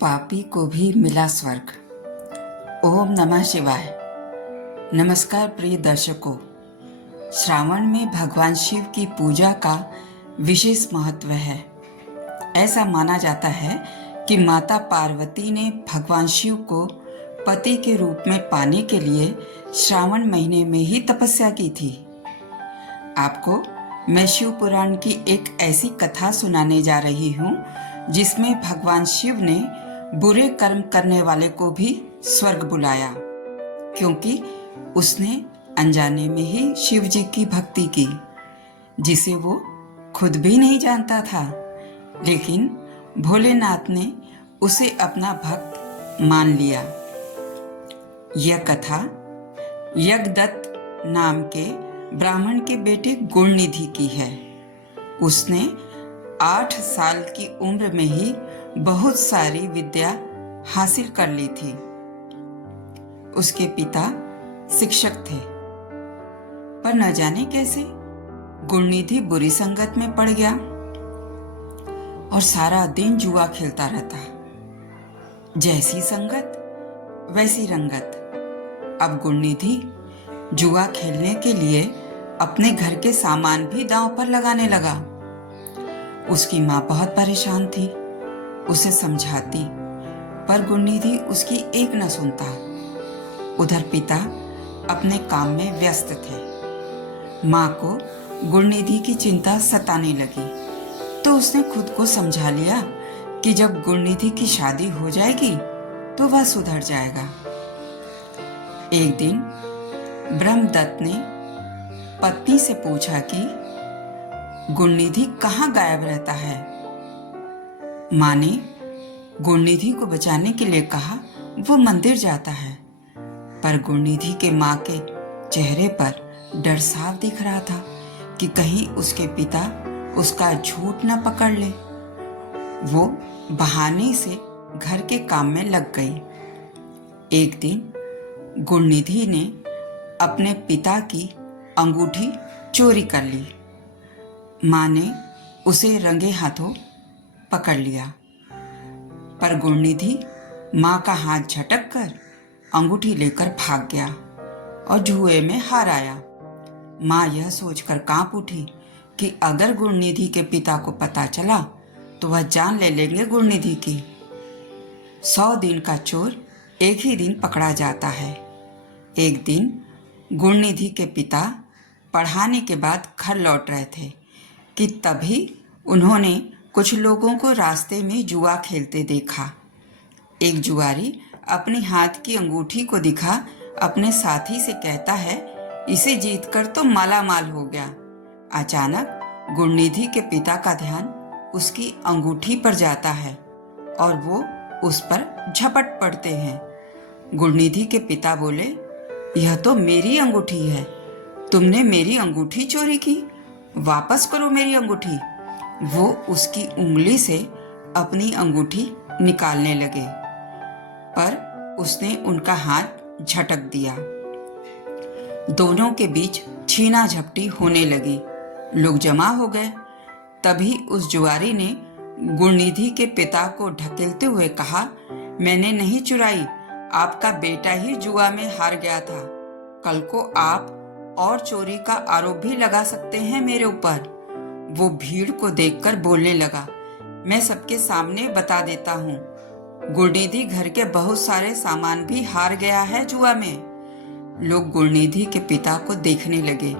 पापी को भी मिला स्वर्ग। ओम नमः शिवाय। नमस्कार प्रिय दर्शकों। श्रावण में भगवान शिव की पूजा का विशेष महत्व है। ऐसा माना जाता है कि माता पार्वती ने भगवान शिव को पति के रूप में पाने के लिए श्रावण महीने में ही तपस्या की थी। आपको मैं शिव पुराण की एक ऐसी कथा सुनाने जा रही हूँ जिसमें भगवान शिव ने बुरे कर्म करने वाले को भी स्वर्ग बुलाया, क्योंकि उसने अनजाने में ही शिव जी की भक्ति की, जिसे वो खुद भी नहीं जानता था। लेकिन भोलेनाथ ने उसे अपना भक्त मान लिया। यह कथा यज्ञदत्त नाम के ब्राह्मण के बेटे गुणनिधि की है। उसने 8 साल की उम्र में ही बहुत सारी विद्या हासिल कर ली थी। उसके पिता शिक्षक थे, पर न जाने कैसे गुणनिधि बुरी संगत में पड़ गया और सारा दिन जुआ खेलता रहता। जैसी संगत वैसी रंगत। अब गुणनिधि जुआ खेलने के लिए अपने घर के सामान भी दांव पर लगाने लगा। उसकी माँ बहुत परेशान थी, उसे समझाती, पर गुणनिधि उसकी एक न सुनता। उधर पिता अपने काम में व्यस्त थे। माँ को गुणनिधि की चिंता सताने लगी, तो उसने खुद को समझा लिया कि जब गुणनिधि की शादी हो जाएगी तो वह सुधर जाएगा। एक दिन ब्रह्मदत्त ने पत्नी से पूछा कि गुणनिधि कहाँ गायब रहता है। माँ ने गुणनिधि को बचाने के लिए कहा वो मंदिर जाता है, पर गुणनिधि के माँ के चेहरे पर डर साफ दिख रहा था कि कहीं उसके पिता उसका झूठ न पकड़ ले। वो बहाने से घर के काम में लग गई। एक दिन गुणनिधि ने अपने पिता की अंगूठी चोरी कर ली। माँ ने उसे रंगे हाथों पकड़ लिया, पर गुणनिधि माँ का हाथ झटक कर अंगूठी लेकर भाग गया और जुए में हार आया। माँ यह सोचकर कांप उठी कि अगर गुणनिधि के पिता को पता चला तो वह जान ले लेंगे गुणनिधि की। 100 दिन का चोर एक ही दिन पकड़ा जाता है। एक दिन गुणनिधि के पिता पढ़ाने के बाद घर लौट रहे थे कि तभी उन्होंने कुछ लोगों को रास्ते में जुआ खेलते देखा। एक जुआरी अपनी हाथ की अंगूठी को दिखा अपने साथी से कहता है, इसे जीतकर तो मालामाल हो गया। अचानक गुणनिधि के पिता का ध्यान उसकी अंगूठी पर जाता है और वो उस पर झपट पड़ते हैं। गुणनिधि के पिता बोले, यह तो मेरी अंगूठी है, तुमने मेरी अंगूठी चोरी की, वापस करो मेरी अंगूठी। वो उसकी उंगली से अपनी अंगूठी निकालने लगे, पर उसने उनका हाथ झटक दिया। दोनों के बीच छीना झपटी होने लगी। लोग जमा हो गए। तभी उस जुआरी ने गुणनिधि के पिता को ढकेलते हुए कहा, मैंने नहीं चुराई, आपका बेटा ही जुआ में हार गया था। कल को आप और चोरी का आरोप भी लगा सकते हैं मेरे ऊपर। वो भीड़ को देखकर बोलने लगा, मैं सबके सामने बता देता हूँ, गुणनिधि घर के बहुत सारे सामान भी हार गया है जुआ में। लोग गुणनिधि के पिता को देखने लगे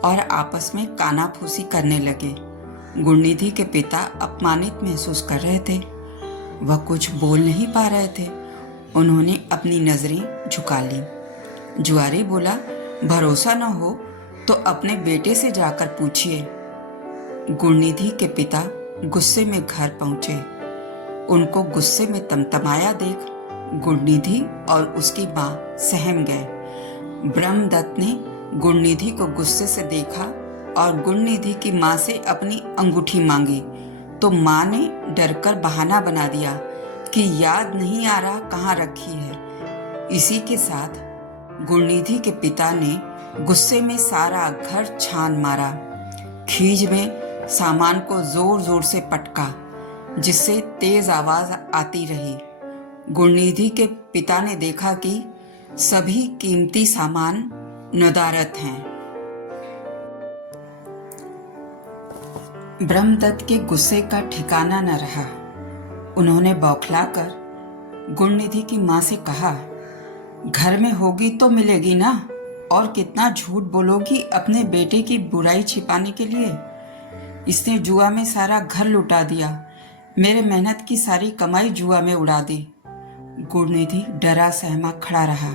और आपस में कानाफूसी करने लगे। गुणनिधि के पिता अपमानित महसूस कर रहे थे। वह कुछ बोल नहीं पा रहे थे। उन्होंने अपनी नजरें झुका ली। जुआरी बोला, भरोसा न हो तो अपने बेटे से जाकर पूछिए। गुणनिधि के पिता गुस्से में घर पहुंचे। उनको गुस्से में तमतमाया देख गुणनिधि और उसकी माँ सहम गए। ब्रह्मदत्त ने गुणनिधि को गुस्से से देखा और गुणनिधि की माँ से अपनी अंगूठी मांगी, तो माँ ने डरकर बहाना बना दिया कि याद नहीं आ रहा कहाँ रखी है। इसी के साथ गुणनिधि के पिता ने गुस्से में सारा घर छान मारा। खीज में सामान को जोर जोर से पटका, जिससे तेज आवाज आती रही। गुणनिधि के पिता ने देखा कि सभी कीमती सामान नदारद हैं। ब्रह्मदत्त के गुस्से का ठिकाना न रहा। उन्होंने बौखलाकर गुणनिधि की माँ से कहा, घर में होगी तो मिलेगी ना, और कितना झूठ बोलोगी अपने बेटे की बुराई छिपाने के लिए। इसने जुआ में सारा घर लुटा दिया, मेरे मेहनत की सारी कमाई जुआ में उड़ा दी। गुणनिधि डरा सहमा खड़ा रहा।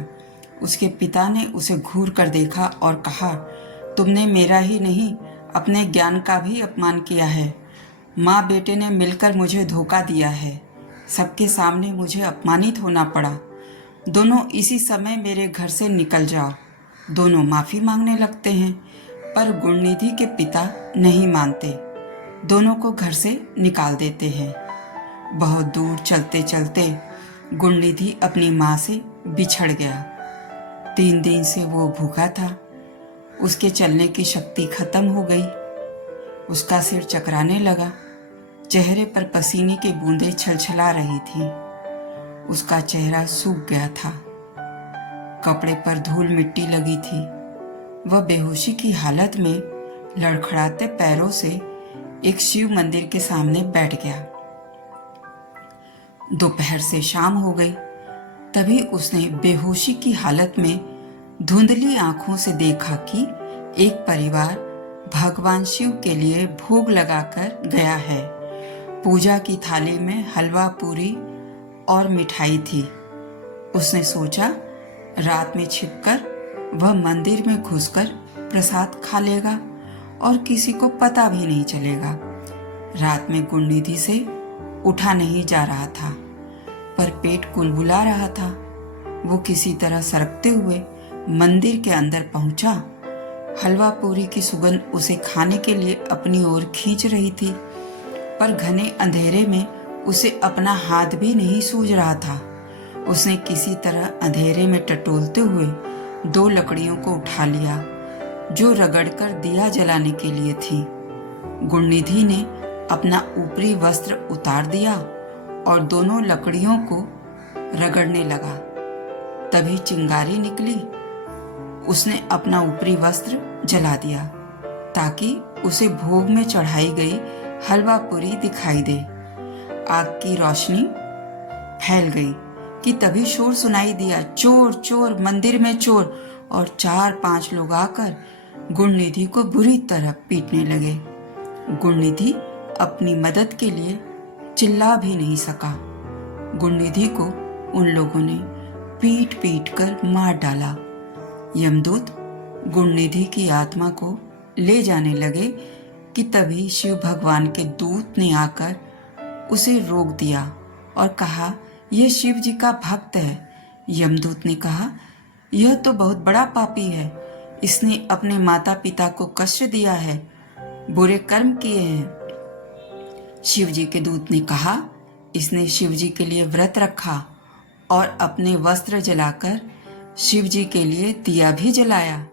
उसके पिता ने उसे घूर कर देखा और कहा, तुमने मेरा ही नहीं अपने ज्ञान का भी अपमान किया है। माँ बेटे ने मिलकर मुझे धोखा दिया है। सबके सामने मुझे अपमानित होना पड़ा। दोनों इसी समय मेरे घर से निकल जाओ। दोनों माफ़ी मांगने लगते हैं, पर गुणनिधि के पिता नहीं मानते। दोनों को घर से निकाल देते हैं। बहुत दूर चलते चलते गुणनिधि अपनी माँ से बिछड़ गया। 3 दिन से वो भूखा था। उसके चलने की शक्ति खत्म हो गई। उसका सिर चकराने लगा। चेहरे पर पसीने की बूंदें छलछला रही थी। उसका चेहरा सूख गया था। कपड़े पर धूल मिट्टी लगी थी। वह बेहोशी की हालत में लड़खड़ाते पैरों से एक शिव मंदिर के सामने बैठ गया। दोपहर से शाम हो गई। तभी उसने बेहोशी की हालत में धुंधली आंखों से देखा कि एक परिवार भगवान शिव के लिए भोग लगाकर गया है। पूजा की थाली में हलवा पूरी और मिठाई थी। उसने सोचा, रात में छिपकर वह मंदिर में घुसकर प्रसाद खा लेगा और किसी को पता भी नहीं चलेगा। रात में गुणनिधि से उठा नहीं जा रहा था, पर पेट कुलबुला रहा था। वो किसी तरह सरकते हुए मंदिर के अंदर पहुंचा। हलवा पूरी की सुगंध उसे खाने के लिए अपनी ओर खींच रही थी, पर घने अंधेरे में उसे अपना हाथ भी नहीं सूझ रहा था। उसने किसी तरह अंधेरे में टटोलते हुए 2 लकड़ियों को उठा लिया, जो रगड़कर दिया जलाने के लिए थी। गुणनिधि ने अपना ऊपरी वस्त्र उतार दिया और दोनों लकड़ियों को रगड़ने लगा। तभी चिंगारी निकली। उसने अपना ऊपरी वस्त्र जला दिया ताकि उसे भोग में चढ़ाई गई हलवा पूरी दिखाई दे। आग की रोशनी फैल गई कि तभी शोर सुनाई दिया, चोर चोर, मंदिर में चोर। और 4-5 लोग आकर गुणनिधि को बुरी तरह पीटने लगे। गुणनिधि अपनी मदद के लिए चिल्ला भी नहीं सका। गुणनिधि को उन लोगों ने पीट पीट कर मार डाला। यमदूत गुणनिधि की आत्मा को ले जाने लगे कि तभी शिव भगवान के दूत ने आकर उसे रोक दिया और कहा, यह शिव जी का भक्त है। यमदूत ने कहा, यह तो बहुत बड़ा पापी है। इसने अपने माता पिता को कष्ट दिया है, बुरे कर्म किए हैं। शिव जी के दूत ने कहा, इसने शिव जी के लिए व्रत रखा और अपने वस्त्र जलाकर शिव जी के लिए दिया भी जलाया,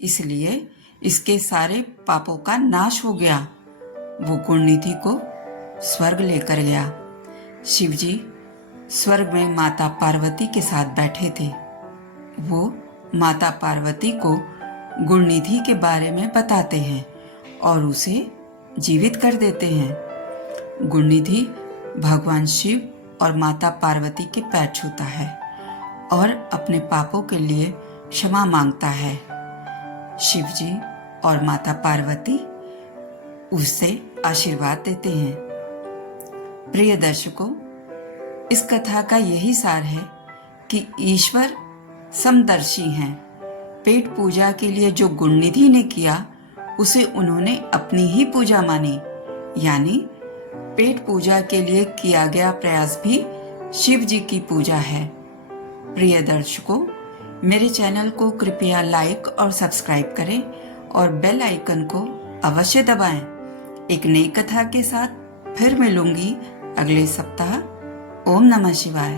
इसलिए इसके सारे पापों का नाश हो गया। वो गुणनिधि को स्वर्ग लेकर गया। शिव जी स्वर्ग में माता पार्वती के साथ बैठे थे। वो माता पार्वती को गुणनिधि के बारे में बताते हैं और उसे जीवित कर देते हैं। गुणनिधि भगवान शिव और माता पार्वती के पैर छूता है और अपने पापों के लिए क्षमा मांगता है। शिव जी और माता पार्वती उससे आशीर्वाद देते हैं। प्रिय दर्शकों, इस कथा का यही सार है कि ईश्वर समदर्शी हैं। पेट पूजा के लिए जो गुणनिधि ने किया, उसे उन्होंने अपनी ही पूजा मानी, यानी पेट पूजा के लिए किया गया प्रयास भी शिव जी की पूजा है। प्रिय दर्शकों, मेरे चैनल को कृपया लाइक और सब्सक्राइब करें और बेल आइकन को अवश्य दबाएं। एक नई कथा के साथ फिर मिलूंगी अगले सप्ताह। ओम नमः शिवाय।